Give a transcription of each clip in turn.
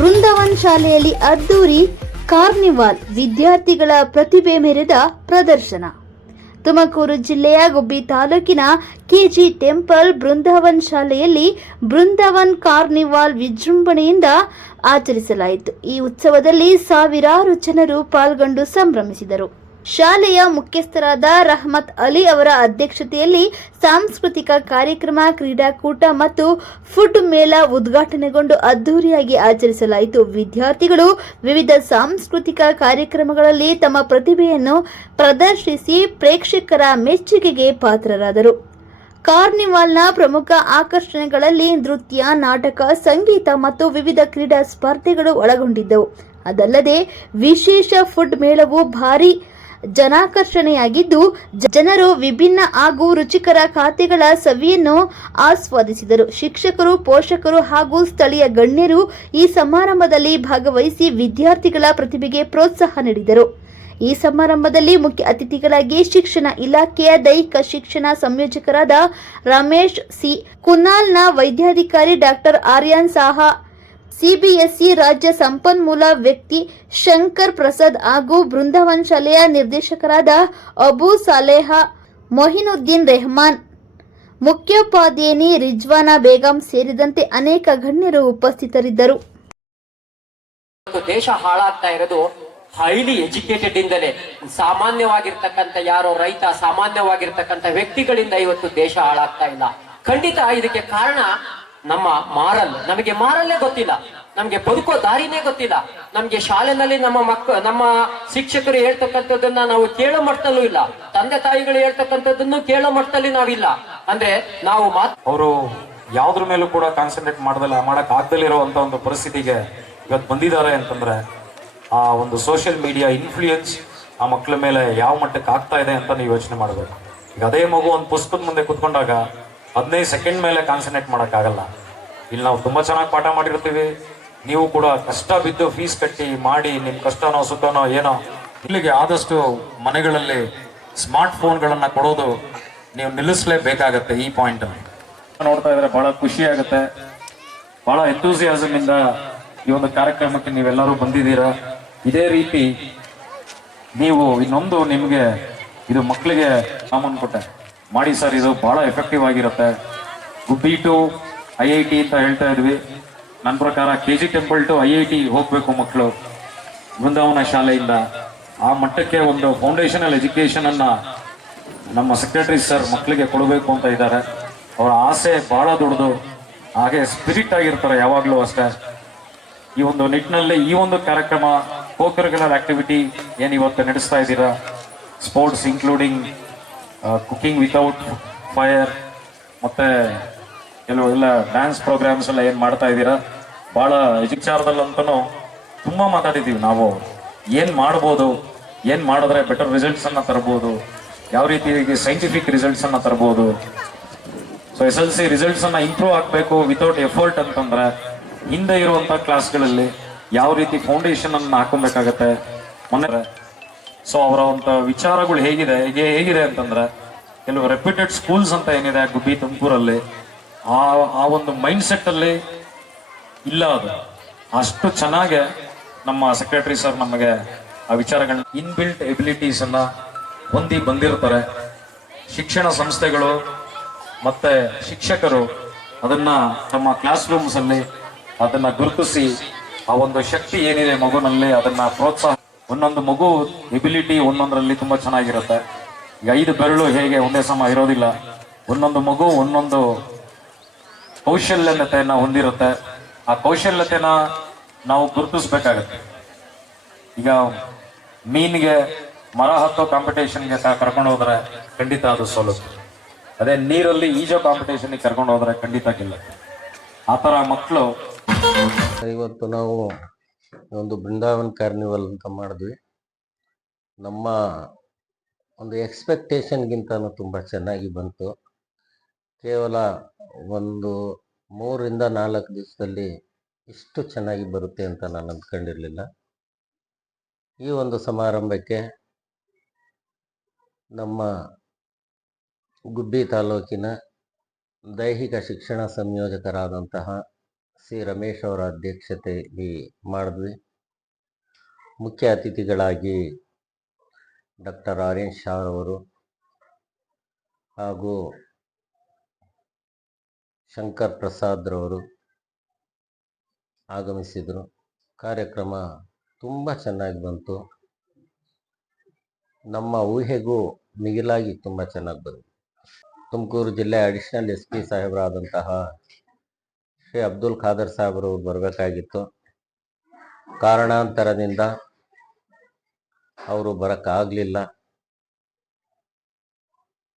ಬೃಂದಾವನ್ ಶಾಲೆಯಲ್ಲಿ ಅದ್ದೂರಿ ಕಾರ್ನಿವಾಲ್ ವಿದ್ಯಾರ್ಥಿಗಳ ಪ್ರತಿಭೆ ಮೆರೆದ ಪ್ರದರ್ಶನ. ತುಮಕೂರು ಜಿಲ್ಲೆಯ ಗುಬ್ಬಿ ತಾಲೂಕಿನ ಕೆಜಿ ಟೆಂಪಲ್ ಬೃಂದಾವನ್ ಶಾಲೆಯಲ್ಲಿ ಬೃಂದಾವನ್ ಕಾರ್ನಿವಾಲ್ ವಿಜೃಂಭಣೆಯಿಂದ ಆಚರಿಸಲಾಯಿತು. ಈ ಉತ್ಸವದಲ್ಲಿ ಸಾವಿರಾರು ಜನರು ಪಾಲ್ಗೊಂಡು ಸಂಭ್ರಮಿಸಿದರು. ಶಾಲೆಯ ಮುಖ್ಯಸ್ಥರಾದ ರಹಮತ್ ಅಲಿ ಅವರ ಅಧ್ಯಕ್ಷತೆಯಲ್ಲಿ ಸಾಂಸ್ಕೃತಿಕ ಕಾರ್ಯಕ್ರಮ, ಕ್ರೀಡಾಕೂಟ ಮತ್ತು ಫುಡ್ ಮೇಳ ಉದ್ಘಾಟನೆಗೊಂಡು ಅದ್ದೂರಿಯಾಗಿ ಆಚರಿಸಲಾಯಿತು. ವಿದ್ಯಾರ್ಥಿಗಳು ವಿವಿಧ ಸಾಂಸ್ಕೃತಿಕ ಕಾರ್ಯಕ್ರಮಗಳಲ್ಲಿ ತಮ್ಮ ಪ್ರತಿಭೆಯನ್ನು ಪ್ರದರ್ಶಿಸಿ ಪ್ರೇಕ್ಷಕರ ಮೆಚ್ಚುಗೆಗೆ ಪಾತ್ರರಾದರು. ಕಾರ್ನಿವಾಲ್ನ ಪ್ರಮುಖ ಆಕರ್ಷಣೆಗಳಲ್ಲಿ ನೃತ್ಯ, ನಾಟಕ, ಸಂಗೀತ ಮತ್ತು ವಿವಿಧ ಕ್ರೀಡಾ ಸ್ಪರ್ಧೆಗಳು ಒಳಗೊಂಡಿದ್ದವು. ಅದಲ್ಲದೆ ವಿಶೇಷ ಫುಡ್ ಮೇಳವು ಭಾರಿ ಜನಾಕರ್ಷಣೆಯಾಗಿದ್ದು, ಜನರು ವಿಭಿನ್ನ ಹಾಗೂ ರುಚಿಕರ ಖಾದ್ಯಗಳ ಸವಿಯನ್ನು ಆಸ್ವಾದಿಸಿದರು. ಶಿಕ್ಷಕರು, ಪೋಷಕರು ಹಾಗೂ ಸ್ಥಳೀಯ ಗಣ್ಯರು ಈ ಸಮಾರಂಭದಲ್ಲಿ ಭಾಗವಹಿಸಿ ವಿದ್ಯಾರ್ಥಿಗಳ ಪ್ರತಿಭೆಗೆ ಪ್ರೋತ್ಸಾಹ ನೀಡಿದರು. ಈ ಸಮಾರಂಭದಲ್ಲಿ ಮುಖ್ಯ ಅತಿಥಿಗಳಾಗಿ ಶಿಕ್ಷಣ ಇಲಾಖೆಯ ದೈಹಿಕ ಶಿಕ್ಷಣ ಸಂಯೋಜಕರಾದ ರಮೇಶ್ ಸಿ. ಕುನಾಲ್ನ ವೈದ್ಯಾಧಿಕಾರಿ ಡಾಕ್ಟರ್ ಆರ್ಯನ್ ಸಾಹಾ ಸಿಬಿಎಸ್ಇ ರಾಜ್ಯ ಸಂಪನ್ಮೂಲ ವ್ಯಕ್ತಿ ಶಂಕರ್ ಪ್ರಸಾದ್ ಹಾಗೂ ಬೃಂದಾವನ್ ಶಾಲೆಯ ನಿರ್ದೇಶಕರಾದ ಅಬು ಸಾಲೇಹ, ಮೊಹಿನುದ್ದೀನ್ ರೆಹಮಾನ್ ಮುಖ್ಯೋಪಾಧ್ಯಾಯಿನಿ ರಿಜ್ವಾನಾ ಬೇಗಂ ಸೇರಿದಂತೆ ಅನೇಕ ಗಣ್ಯರು ಉಪಸ್ಥಿತರಿದ್ದರು. ದೇಶ ಹಾಳಾಗ್ತಾ ಇರೋದು ಹೈಲಿ ಎಜುಕೇಟೆಡ್ ಇಂದಲೇ. ಸಾಮಾನ್ಯವಾಗಿರ್ತಕ್ಕಂಥ ಯಾರೋ ರೈತ, ಸಾಮಾನ್ಯವಾಗಿರ್ತಕ್ಕಂಥ ವ್ಯಕ್ತಿಗಳಿಂದ ಇವತ್ತು ದೇಶ ಹಾಳಾಗ್ತಾ ಇಲ್ಲ. ಖಂಡಿತ ಇದಕ್ಕೆ ಕಾರಣ ನಮ್ಮ ಮಾರಲ್, ನಮಗೆ ಮಾರಲ್ಲೇ ಗೊತ್ತಿಲ್ಲ. ನಮ್ಗೆ ಬದುಕೋ ದಾರಿನೇ ಗೊತ್ತಿಲ್ಲ. ನಮ್ಗೆ ಶಾಲೆನಲ್ಲಿ ನಮ್ಮ ಮಕ್ಕ, ನಮ್ಮ ಶಿಕ್ಷಕರು ಹೇಳ್ತಕ್ಕಂಥದ್ದನ್ನ ನಾವು ಕೇಳೋ ಮಟ್ಟದಲ್ಲೂ ಇಲ್ಲ. ತಂದೆ ತಾಯಿಗಳು ಹೇಳ್ತಕ್ಕಂಥದ್ದನ್ನು ಕೇಳೋ ಮಟ್ಟದಲ್ಲಿ ನಾವಿಲ್ಲ. ಅಂದ್ರೆ ನಾವು ಮಾತ್ ಅವರು ಯಾವ್ದ್ರ ಮೇಲೂ ಕೂಡ ಕಾನ್ಸಂಟ್ರೇಟ್ ಮಾಡದಲ್ಲ, ಮಾಡಕ್ ಆಗ್ದಲ್ಲಿರುವಂತ ಒಂದು ಪರಿಸ್ಥಿತಿಗೆ ಇವತ್ತು ಬಂದಿದ್ದಾರೆ ಅಂತಂದ್ರೆ, ಆ ಒಂದು ಸೋಷಿಯಲ್ ಮೀಡಿಯಾ ಇನ್ಫ್ಲೂಯೆನ್ಸ್ ಆ ಮಕ್ಕಳ ಮೇಲೆ ಯಾವ ಮಟ್ಟಕ್ಕೆ ಆಗ್ತಾ ಇದೆ ಅಂತ ನೀವು ಯೋಚನೆ ಮಾಡಬೇಕು. ಈಗ ಅದೇ ಮಗು ಒಂದು ಪುಸ್ತಕದ ಮುಂದೆ ಕುತ್ಕೊಂಡಾಗ ಹದಿನೈದು ಸೆಕೆಂಡ್ ಮೇಲೆ ಕಾನ್ಸಂಟ್ರೇಟ್ ಮಾಡೋಕ್ಕಾಗಲ್ಲ. ಇಲ್ಲಿ ನಾವು ತುಂಬಾ ಚೆನ್ನಾಗಿ ಪಾಠ ಮಾಡಿರ್ತೀವಿ. ನೀವು ಕೂಡ ಕಷ್ಟ ಬಿದ್ದು ಫೀಸ್ ಕಟ್ಟಿ ಮಾಡಿ ನಿಮ್ಮ ಕಷ್ಟನೋ ಸುಖನೋ ಏನೋ, ಇಲ್ಲಿಗೆ ಆದಷ್ಟು ಮನೆಗಳಲ್ಲಿ ಸ್ಮಾರ್ಟ್ ಫೋನ್ಗಳನ್ನು ಕೊಡೋದು ನೀವು ನಿಲ್ಲಿಸಲೇಬೇಕಾಗತ್ತೆ ಈ ಪಾಯಿಂಟ್ ನೋಡ್ತಾ ಇದ್ರೆ ಬಹಳ ಖುಷಿ ಆಗುತ್ತೆ. ಬಹಳ ಎಂತೂಸಿಯಾಸಮ್ ಇಂದ ಈ ಒಂದು ಕಾರ್ಯಕ್ರಮಕ್ಕೆ ನೀವೆಲ್ಲರೂ ಬಂದಿದ್ದೀರಾ. ಇದೇ ರೀತಿ ನೀವು ಇನ್ನೊಂದು ನಿಮಗೆ, ಇದು ಮಕ್ಕಳಿಗೆ ಸಾಮಾನು ಕೊಟ್ಟೆ. ಮಾಡಿ ಸರ್, ಇದು ಬಹಳ ಎಫೆಕ್ಟಿವ್ ಆಗಿರುತ್ತೆ. Gubbi to I I T ಅಂತ ಹೇಳ್ತಾ ಇದ್ವಿ. ನನ್ನ ಪ್ರಕಾರ K G temple to I I T ಹೋಗ್ಬೇಕು ಮಕ್ಕಳು ಬೃಂದಾವನ ಶಾಲೆಯಿಂದ. ಆ ಮಟ್ಟಕ್ಕೆ ಒಂದು ಫೌಂಡೇಶನಲ್ ಎಜುಕೇಶನ್ ಅನ್ನ ನಮ್ಮ ಸೆಕ್ರೆಟರಿ ಸರ್ ಮಕ್ಕಳಿಗೆ ಕೊಡಬೇಕು ಅಂತ ಇದ್ದಾರೆ. ಅವರ ಆಸೆ ಬಹಳ ದೊಡ್ಡದು. ಹಾಗೆ ಸ್ಪಿರಿಟ್ ಆಗಿರ್ತಾರೆ ಯಾವಾಗಲೂ ಅಷ್ಟೇ. ಈ ಒಂದು ನಿಟ್ಟಿನಲ್ಲಿ ಈ ಒಂದು ಕಾರ್ಯಕ್ರಮ ಕೋಕರಿಕ್ಯುಲರ್ ಆಕ್ಟಿವಿಟಿ ಏನು ಇವತ್ತು ನಡೆಸ್ತಾ ಇದ್ದೀರಾ? Sports including cooking without fire ಮತ್ತೆ ಕೆಲವು ಎಲ್ಲ ಡ್ಯಾನ್ಸ್ ಪ್ರೋಗ್ರಾಮ್ಸ್ ಎಲ್ಲ ಏನು ಮಾಡ್ತಾ ಇದ್ದೀರಾ? ಭಾಳ ವಿಚಾರದಲ್ಲಂತೂ ತುಂಬ ಮಾತಾಡಿದ್ದೀವಿ ನಾವು. ಏನು ಮಾಡ್ಬೋದು, ಏನು ಮಾಡಿದ್ರೆ ಬೆಟರ್ ರಿಸಲ್ಟ್ಸ್ ಅನ್ನ ತರ್ಬೋದು, ಯಾವ ರೀತಿ ಸೈಂಟಿಫಿಕ್ ರಿಸಲ್ಟ್ಸ್ ಅನ್ನ ತರ್ಬೋದು. So S L C results ಅನ್ನ ಇಂಪ್ರೂವ್ ಆಗಬೇಕು ವಿತೌಟ್ ಎಫರ್ಟ್ ಅಂತಂದ್ರೆ, ಹಿಂದೆ ಇರುವಂತ ಕ್ಲಾಸ್ಗಳಲ್ಲಿ ಯಾವ ರೀತಿ ಫೌಂಡೇಶನ್ ಅನ್ನ ಹಾಕೊಬೇಕಾಗತ್ತೆ ಮೊನ್ನೆ ಸೊ ಅವರ ಒಂದು ವಿಚಾರಗಳು ಹೇಗಿದೆ? ಹೇಗೆ ಹೇಗಿದೆ ಅಂತಂದ್ರೆ, ಕೆಲವು ರೆಪ್ಯೂಟೆಡ್ ಸ್ಕೂಲ್ಸ್ ಅಂತ ಏನಿದೆ ಗುಬ್ಬಿ ತುಮಕೂರಲ್ಲಿ, ಆ ಆ ಒಂದು ಮೈಂಡ್ ಸೆಟ್ ಅಲ್ಲಿ ಇಲ್ಲ ಅದು. ಅಷ್ಟು ಚೆನ್ನಾಗೆ ನಮ್ಮ ಸೆಕ್ರೆಟರಿ ಸರ್ ನಮಗೆ ಆ ವಿಚಾರಗಳನ್ನ ಇನ್ಬಿಲ್ಟ್ ಎಬಿಲಿಟೀಸ್ ಅನ್ನ ಹೊಂದಿ ಬಂದಿರ್ತಾರೆ. ಶಿಕ್ಷಣ ಸಂಸ್ಥೆಗಳು ಮತ್ತೆ ಶಿಕ್ಷಕರು ಅದನ್ನ ತಮ್ಮ ಕ್ಲಾಸ್ ರೂಮ್ಸ್ ಅಲ್ಲಿ ಅದನ್ನ ಗುರುತಿಸಿ ಆ ಒಂದು ಶಕ್ತಿ ಏನಿದೆ ಮಗುನಲ್ಲಿ ಅದನ್ನ ಪ್ರೋತ್ಸಾಹ ಒಂದೊಂದು ಮಗು ಎಬಿಲಿಟಿ ಒಂದೊಂದರಲ್ಲಿ ತುಂಬ ಚೆನ್ನಾಗಿರುತ್ತೆ. ಈಗ ಐದು ಬೆರಳು ಹೇಗೆ ಒಂದೇ ಸಮ ಇರೋದಿಲ್ಲ. ಒಂದೊಂದು ಮಗು ಒಂದೊಂದು ಕೌಶಲ್ಯತೆಯನ್ನು ಹೊಂದಿರುತ್ತೆ. ಆ ಕೌಶಲ್ಯತೆನ ನಾವು ಗುರುತಿಸ್ಬೇಕಾಗತ್ತೆ. ಈಗ ಮೀನಿಗೆ ಮರ ಹತ್ತೋ ಕಾಂಪಿಟೇಷನ್ಗೆ ಕರ್ಕೊಂಡು ಹೋದ್ರೆ ಖಂಡಿತ ಅದು ಸೋಲುತ್ತೆ. ಅದೇ ನೀರಲ್ಲಿ ಈಜೋ ಕಾಂಪಿಟೇಷನ್ಗೆ ಕರ್ಕೊಂಡು ಹೋದ್ರೆ ಖಂಡಿತ ಗೆಲ್ಲುತ್ತೆ. ಆ ಥರ ಮಕ್ಕಳು ಇವತ್ತು ನಾವು ಒಂದು ಬೃಂದಾವನ್ ಕಾರ್ನಿವಲ್ ಅಂತ ಮಾಡಿದ್ವಿ. ನಮ್ಮ ಒಂದು ಎಕ್ಸ್ಪೆಕ್ಟೇಷನ್ಗಿಂತನೂ ತುಂಬ ಚೆನ್ನಾಗಿ ಬಂತು. ಕೇವಲ ಒಂದು ಮೂರಿಂದ ನಾಲ್ಕು ದಿವಸದಲ್ಲಿ ಇಷ್ಟು ಚೆನ್ನಾಗಿ ಬರುತ್ತೆ ಅಂತ ನಾನು ಅಂದ್ಕೊಂಡಿರಲಿಲ್ಲ. ಈ ಒಂದು ಸಮಾರಂಭಕ್ಕೆ ನಮ್ಮ ಗುಬ್ಬಿ ತಾಲೂಕಿನ ದೈಹಿಕ ಶಿಕ್ಷಣ ಸಂಯೋಜಕರಾದಂತಹ ಸಿ ರಮೇಶ್ ಅವರ ಅಧ್ಯಕ್ಷತೆಯಲ್ಲಿ ಮಾಡಿದ್ವಿ. ಮುಖ್ಯ ಅತಿಥಿಗಳಾಗಿ ಡಾಕ್ಟರ್ ಆರ್ಯನ್ ಶಾ ಅವರು ಹಾಗೂ ಶಂಕರ್ ಪ್ರಸಾದ್ರವರು ಆಗಮಿಸಿದರು. ಕಾರ್ಯಕ್ರಮ ತುಂಬ ಚೆನ್ನಾಗಿ ಬಂತು. ನಮ್ಮ ಊಹೆಗೂ ಮಿಗಿಲಾಗಿ ತುಂಬ ಚೆನ್ನಾಗಿ ಬಂತು. ತುಮಕೂರು ಜಿಲ್ಲೆ ಅಡಿಷನಲ್ ಎಸ್ ಪಿ ಸಾಹೇಬರಾದಂತಹ ಶ್ರೀ ಅಬ್ದುಲ್ ಖಾದರ್ ಸಾಹೇಬರು ಬರಬೇಕಾಗಿತ್ತು. ಕಾರಣಾಂತರದಿಂದ ಅವರು ಬರೋಕ್ಕಾಗಲಿಲ್ಲ.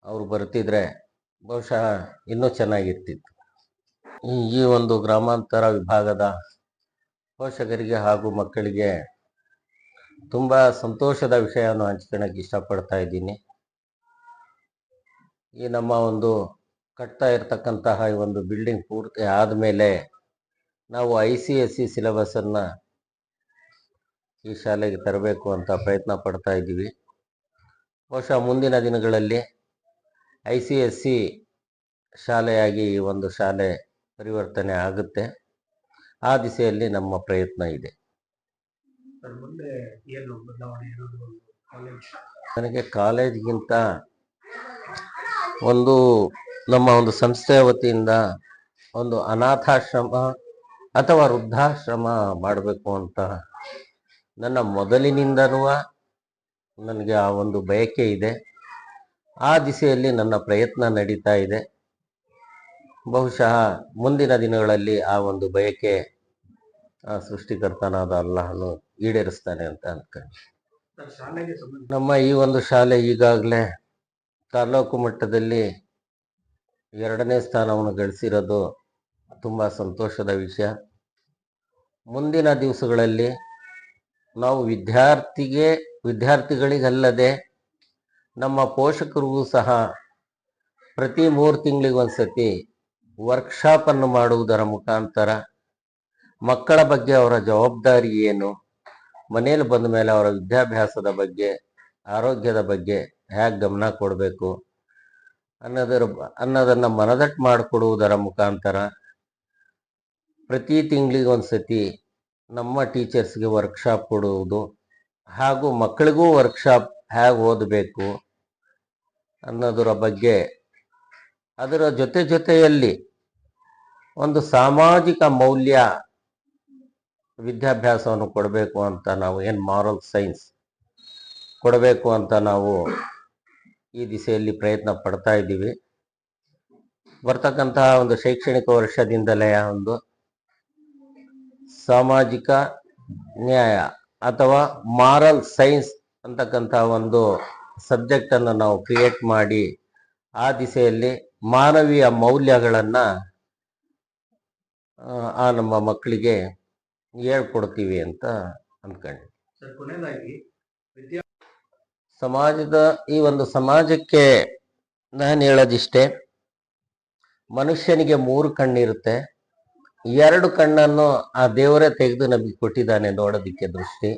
ಅವರು ಬರ್ತಿದ್ರೆ ಬಹುಶಃ ಇನ್ನೂ ಚೆನ್ನಾಗಿರ್ತಿತ್ತು. ಈ- ಒಂದು ಗ್ರಾಮಾಂತರ ವಿಭಾಗದ ಪೋಷಕರಿಗೆ ಹಾಗೂ ಮಕ್ಕಳಿಗೆ ತುಂಬ ಸಂತೋಷದ ವಿಷಯವನ್ನು ಹಂಚ್ಕೊಳಕ್ಕೆ ಇಷ್ಟಪಡ್ತಾ ಇದ್ದೀನಿ. ಈ ನಮ್ಮ ಒಂದು ಕಟ್ತಾ ಇರತಕ್ಕಂತಹ ಈ ಒಂದು ಬಿಲ್ಡಿಂಗ್ ಪೂರ್ತಿ ಆದಮೇಲೆ ನಾವು ಐ ಸಿ ಎಸ್ ಸಿ ಸಿಲೆಬಸ್ಸನ್ನು ಈ ಶಾಲೆಗೆ ತರಬೇಕು ಅಂತ ಪ್ರಯತ್ನ ಪಡ್ತಾ ಇದ್ದೀವಿ. ಬಹುಶಃ ಮುಂದಿನ ದಿನಗಳಲ್ಲಿ ಐ ಸಿ ಎಸ್ ಸಿ ಶಾಲೆಯಾಗಿ ಈ ಒಂದು ಶಾಲೆ ಪರಿವರ್ತನೆ ಆಗುತ್ತೆ. ಆ ದಿಸೆಯಲ್ಲಿ ನಮ್ಮ ಪ್ರಯತ್ನ ಇದೆ. ನನಗೆ ಕಾಲೇಜ್ಗಿಂತ ಒಂದು ನಮ್ಮ ಒಂದು ಸಂಸ್ಥೆಯ ವತಿಯಿಂದ ಒಂದು ಅನಾಥಾಶ್ರಮ ಅಥವಾ ವೃದ್ಧಾಶ್ರಮ ಮಾಡಬೇಕು ಅಂತ ನನ್ನ ಮೊದಲಿನಿಂದಲೂ ನನಗೆ ಆ ಒಂದು ಬಯಕೆ ಇದೆ. ಆ ದಿಸೆಯಲ್ಲಿ ನನ್ನ ಪ್ರಯತ್ನ ನಡೀತಾ ಇದೆ. ಬಹುಶಃ ಮುಂದಿನ ದಿನಗಳಲ್ಲಿ ಆ ಒಂದು ಬಯಕೆ ಸೃಷ್ಟಿಕರ್ತನಾದ ಅಲ್ಲಹನು ಈಡೇರಿಸ್ತಾನೆ ಅಂತ ಅನ್ಕೊಂಡು. ನಮ್ಮ ಈ ಒಂದು ಶಾಲೆ ಈಗಾಗಲೇ ತಾಲೂಕು ಮಟ್ಟದಲ್ಲಿ ಎರಡನೇ ಸ್ಥಾನವನ್ನು ಗಳಿಸಿರೋದು ತುಂಬ ಸಂತೋಷದ ವಿಷಯ. ಮುಂದಿನ ದಿವಸಗಳಲ್ಲಿ ನಾವು ವಿದ್ಯಾರ್ಥಿಗೆ, ವಿದ್ಯಾರ್ಥಿಗಳಿಗಲ್ಲದೆ ನಮ್ಮ ಪೋಷಕರಿಗೂ ಸಹ ಪ್ರತಿ ಮೂರು ತಿಂಗಳಿಗೊಂದ್ಸತಿ ವರ್ಕ್ಶಾಪನ್ನು ಮಾಡುವುದರ ಮುಖಾಂತರ ಮಕ್ಕಳ ಬಗ್ಗೆ ಅವರ ಜವಾಬ್ದಾರಿ ಏನು ಮನೇಲಿ ಬಂದ ಮೇಲೆ ಅವರ ವಿದ್ಯಾಭ್ಯಾಸದ ಬಗ್ಗೆ, ಆರೋಗ್ಯದ ಬಗ್ಗೆ ಹೇಗೆ ಗಮನ ಕೊಡಬೇಕು ಅನ್ನೋದರ ಅನ್ನೋದನ್ನು ಮನದಟ್ಟು ಮಾಡಿಕೊಡುವುದರ ಮುಖಾಂತರ ಪ್ರತಿ ತಿಂಗಳಿಗೊಂದ್ಸತಿ ನಮ್ಮ ಟೀಚರ್ಸ್ಗೆ ವರ್ಕ್ಶಾಪ್ ಕೊಡುವುದು ಹಾಗೂ ಮಕ್ಕಳಿಗೂ ವರ್ಕ್ಶಾಪ್ ಹೇಗೆ ಓದಬೇಕು ಅನ್ನೋದರ ಬಗ್ಗೆ ಅದರ ಜೊತೆ ಜೊತೆಯಲ್ಲಿ ಒಂದು ಸಾಮಾಜಿಕ ಮೌಲ್ಯ ವಿದ್ಯಾಭ್ಯಾಸವನ್ನು ಕೊಡಬೇಕು ಅಂತ ನಾವು ಏನು ಮಾರಲ್ ಸೈನ್ಸ್ ಕೊಡಬೇಕು ಅಂತ ನಾವು ಈ ದಿಸೆಯಲ್ಲಿ ಪ್ರಯತ್ನ ಪಡ್ತಾ ಇದ್ದೀವಿ. ಬರ್ತಕ್ಕಂತಹ ಒಂದು ಶೈಕ್ಷಣಿಕ ವರ್ಷದಿಂದಲೇ ಒಂದು ಸಾಮಾಜಿಕ ನ್ಯಾಯ ಅಥವಾ ಮಾರಲ್ ಸೈನ್ಸ್ ಅಂತಕ್ಕಂಥ ಒಂದು ಸಬ್ಜೆಕ್ಟ್ ಅನ್ನು ನಾವು ಕ್ರಿಯೇಟ್ ಮಾಡಿ ಆ ದಿಸೆಯಲ್ಲಿ ಮಾನವೀಯ ಮೌಲ್ಯಗಳನ್ನ ಆ, ನಮ್ಮ ಮಕ್ಕಳಿಗೆ ಹೇಳ್ಕೊಡ್ತೀವಿ ಅಂತ ವಿದ್ಯಾ ಸಮಾಜದ ಈ ಒಂದು ಸಮಾಜಕ್ಕೆ ನಾನು ಹೇಳೋದಿಷ್ಟೇ, ಮನುಷ್ಯನಿಗೆ ಮೂರು ಕಣ್ಣಿರುತ್ತೆ. ಎರಡು ಕಣ್ಣನ್ನು ಆ ದೇವರೇ ತೆಗೆದು ನಮಗೆ ಕೊಟ್ಟಿದ್ದಾನೆ ನೋಡೋದಿಕ್ಕೆ ದೃಷ್ಟಿ.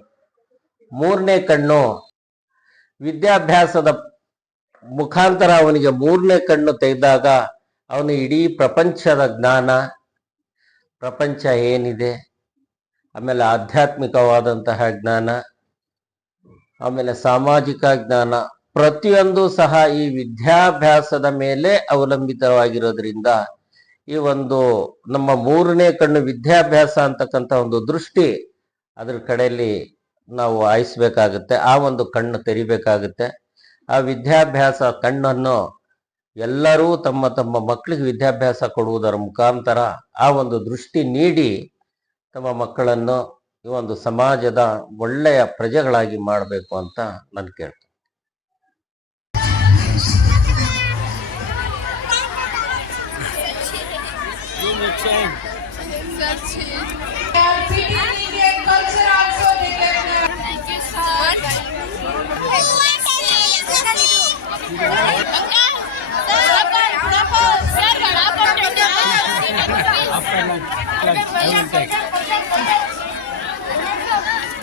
ಮೂರನೇ ಕಣ್ಣು ವಿದ್ಯಾಭ್ಯಾಸದ ಮುಖಾಂತರ ಅವನಿಗೆ ಮೂರನೇ ಕಣ್ಣು ತೆಗೆದಾಗ ಅವನು ಇಡೀ ಪ್ರಪಂಚದ ಜ್ಞಾನ, ಪ್ರಪಂಚ ಏನಿದೆ, ಆಮೇಲೆ ಆಧ್ಯಾತ್ಮಿಕವಾದಂತಹ ಜ್ಞಾನ ಆಮೇಲೆ ಸಾಮಾಜಿಕ ಜ್ಞಾನ, ಪ್ರತಿಯೊಂದು ಸಹ ಈ ವಿದ್ಯಾಭ್ಯಾಸದ ಮೇಲೆ ಅವಲಂಬಿತವಾಗಿರೋದ್ರಿಂದ ಈ ಒಂದು ನಮ್ಮ ಮೂರನೇ ಕಣ್ಣು ವಿದ್ಯಾಭ್ಯಾಸ ಅಂತಕ್ಕಂಥ ಒಂದು ದೃಷ್ಟಿ ಅದ್ರ ಕಡೆಯಲ್ಲಿ ನಾವು ಆಯಿಸ್ಬೇಕಾಗುತ್ತೆ ಆ ಒಂದು ಕಣ್ಣು ತೆರಿಬೇಕಾಗುತ್ತೆ. ಆ ವಿದ್ಯಾಭ್ಯಾಸ ಕಣ್ಣನ್ನು ಎಲ್ಲರೂ ತಮ್ಮ ತಮ್ಮ ಮಕ್ಕಳಿಗೆ ವಿದ್ಯಾಭ್ಯಾಸ ಕೊಡುವುದರ ಮುಖಾಂತರ ಆ ಒಂದು ದೃಷ್ಟಿ ನೀಡಿ ತಮ್ಮ ಮಕ್ಕಳನ್ನು ಈ ಒಂದು ಸಮಾಜದ ಒಳ್ಳೆಯ ಪ್ರಜೆಗಳಾಗಿ ಮಾಡಬೇಕು ಅಂತ ನಾನು ಕೇಳ್ತೇನೆ Thank you.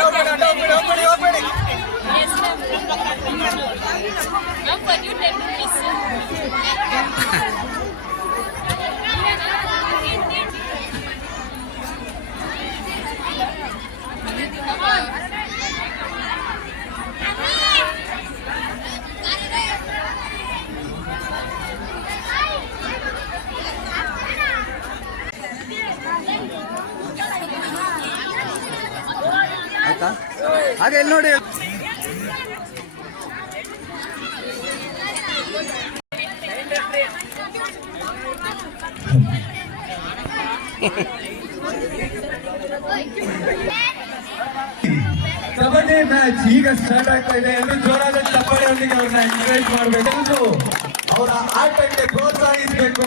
Open it, open it, open it. ಹಾಗೆ ಎಲ್ಲಿ ನೋಡಿ. ಕಬಡ್ಡಿ ಮ್ಯಾಚ್ ಈಗ ಸ್ಟಾರ್ಟ್ ಆಗ್ತಾ ಇದೆ. ಎಲ್ಲರೂ ಜೋರಾದ ಚಪ್ಪಡಿಯೊಂದಿಗೆ ಅವ್ರನ್ನ ಎನ್ಕರೇಜ್ ಮಾಡಬೇಕು. ಅವರ ಆಟಕ್ಕೆ ಪ್ರೋತ್ಸಾಹಿಸಬೇಕು.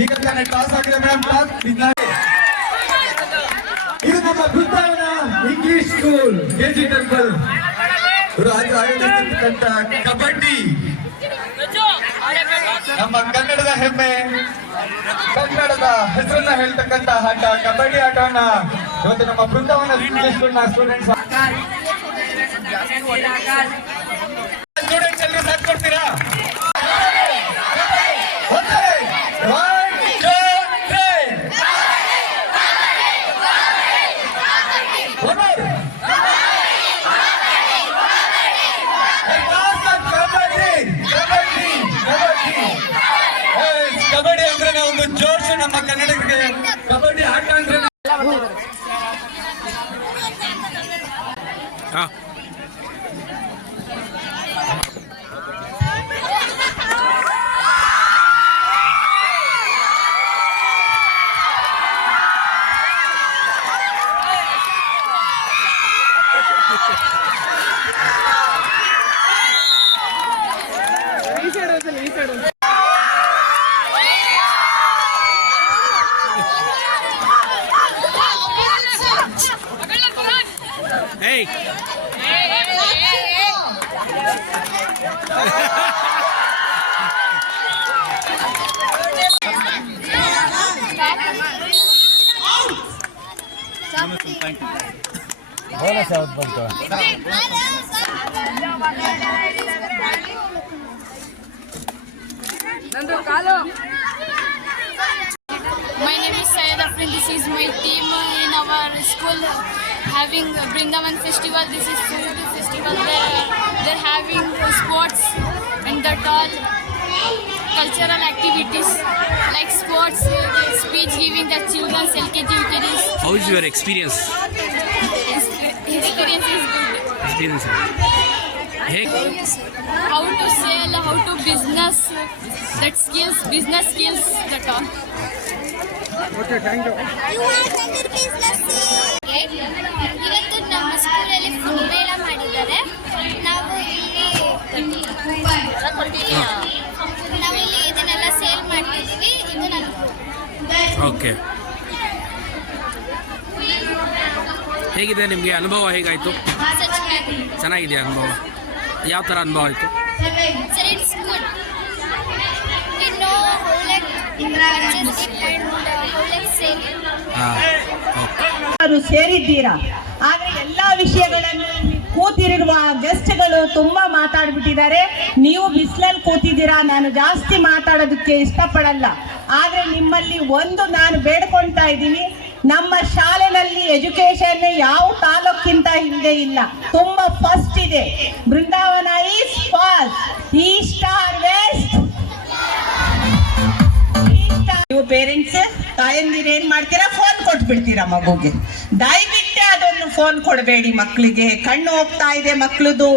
ಈಗ ತಾನೇ ಟಾಸ್ ಆಗಿದೆ ಮೇಡಮ್ ಟಾಸ್ ಇದು ನಮ್ಮ Brindavan English school KG temple ಆಯೋ- ಆಯೋಜಿಸಿರ್ತಕ್ಕಂಥ ಕಬಡ್ಡಿ. ನಮ್ಮ ಕನ್ನಡದ ಹೆಮ್ಮೆ. ಕನ್ನಡದ ಹೆಸರನ್ನ ಹೇಳ್ತಕ್ಕಂತ ಆಟ ಕಬಡ್ಡಿ ಆಟವನ್ನ ಇವತ್ತು ನಮ್ಮ ಬೃಂದಾವನ ಇಂಗ್ಲಿಷ್ ಸ್ಕೂಲ್ನ students students My name is Syed Afrin. This is my team in our school having Brindavan festival. This is food festival. They're, they're having sports and that all cultural activities like sports, uh, speech giving the children, LKG, UKGs. How is your experience? Experience is good. Experience. ಹೇಗೆ How to sell, how to business, that skills, business skills, that all. ಇವತ್ತು ನಮ್ಮ ಸ್ಕೂಲಲ್ಲಿ food ಮೇಳ ಮಾಡಿದ್ದಾರೆ ನಾವು ಇಲ್ಲಿ ನಾವು ಇಲ್ಲಿ ಇದನ್ನೆಲ್ಲ ಸೇಲ್ ಮಾಡ್ತಿದ್ದೀವಿ ಇದು ನಮ್ಮ ಓಕೆ ಹೇಗಿದೆ ನಿಮಗೆ ಅನುಭವ ಹೇಗಾಯಿತು? ಚೆನ್ನಾಗಿದೆ ಅನುಭವ? ಯಾವ ಥರ ಅನುಭವ ಆಯಿತು? ಓಕೆ. ಸೇರಿದ್ದೀರಾ? ಆದ್ರೆ ಎಲ್ಲಾ ವಿಷಯಗಳನ್ನು ಕೂತಿರುವ ಗೆಸ್ಟ್ಗಳು ತುಂಬಾ ಮಾತಾಡ್ಬಿಟ್ಟಿದ್ದಾರೆ. ನೀವು ಬಿಸಿಲಲ್ಲಿ ಕೂತಿದ್ದೀರಾ? ನಾನು ಜಾಸ್ತಿ ಮಾತಾಡೋದಕ್ಕೆ ಇಷ್ಟಪಡಲ್ಲ. ಆದ್ರೆ ನಿಮ್ಮಲ್ಲಿ ಒಂದು ನಾನು ಬೇಡ್ಕೊಳ್ತಾ ಇದ್ದೀನಿ, ನಮ್ಮ ಶಾಲೆನಲ್ಲಿ ಎಜುಕೇಶನ್ ಯಾವ ತಾಲೂಕಿಂತ ಹಿಂದೆ ಇಲ್ಲ. ತುಂಬಾ ಫಸ್ಟ್ ಇದೆ. Brindavan is first east or west ನೀವು ಪೇರೆಂಟ್ಸ್ ತಾಯಂದಿರು ಏನ್ ಮಾಡ್ತೀರಾ? ಫೋನ್ ಕೊಟ್ಬಿಡ್ತೀರಾ ಮಗುಗೆ. ದಯವಿಟ್ಟು ಅದೊಂದು ಫೋನ್ ಕೊಡಬೇಡಿ ಮಕ್ಕಳಿಗೆ ಕಣ್ಣು ಹೋಗ್ತಾ ಇದೆ ಮಕ್ಕಳದು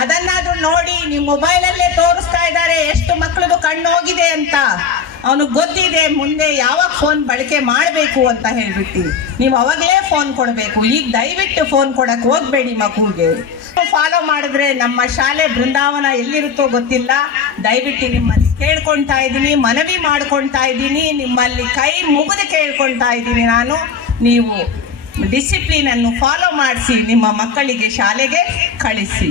ಅದನ್ನಾದ್ರೂ ನೋಡಿ ನೀವು ಮೊಬೈಲಲ್ಲೇ ತೋರಿಸ್ತಾ ಇದ್ದಾರೆ, ಎಷ್ಟು ಮಕ್ಕಳದು ಕಣ್ಣು ಹೋಗಿದೆ ಅಂತ. ಅವನಿಗೆ ಗೊತ್ತಿದೆ ಮುಂದೆ ಯಾವಾಗ ಫೋನ್ ಬಳಕೆ ಮಾಡಬೇಕು ಅಂತ ಹೇಳ್ಬಿಟ್ಟು. ನೀವು ಅವಾಗಲೇ ಫೋನ್ ಕೊಡಬೇಕು. ಈಗ ದಯವಿಟ್ಟು ಫೋನ್ ಕೊಡಕ್ಕೆ ಹೋಗ್ಬೇಡಿ ಮಗುಗೆ ಫಾಲೋ ಮಾಡಿದ್ರೆ ನಮ್ಮ ಶಾಲೆ ಬೃಂದಾವನ ಎಲ್ಲಿರುತ್ತೋ ಗೊತ್ತಿಲ್ಲ. ದಯವಿಟ್ಟು ನಿಮ್ಮಲ್ಲಿ ಕೇಳ್ಕೊಳ್ತಾ ಇದ್ದೀನಿ, ಮನವಿ ಮಾಡ್ಕೊಳ್ತಾ ಇದ್ದೀನಿ, ನಿಮ್ಮಲ್ಲಿ ಕೈ ಮುಗಿದು ಕೇಳ್ಕೊಳ್ತಾ ಇದ್ದೀನಿ ನಾನು. ನೀವು ಡಿಸಿಪ್ಲಿನನ್ನು ಫಾಲೋ ಮಾಡಿಸಿ, ನಿಮ್ಮ ಮಕ್ಕಳಿಗೆ ಶಾಲೆಗೆ ಕಳಿಸಿ.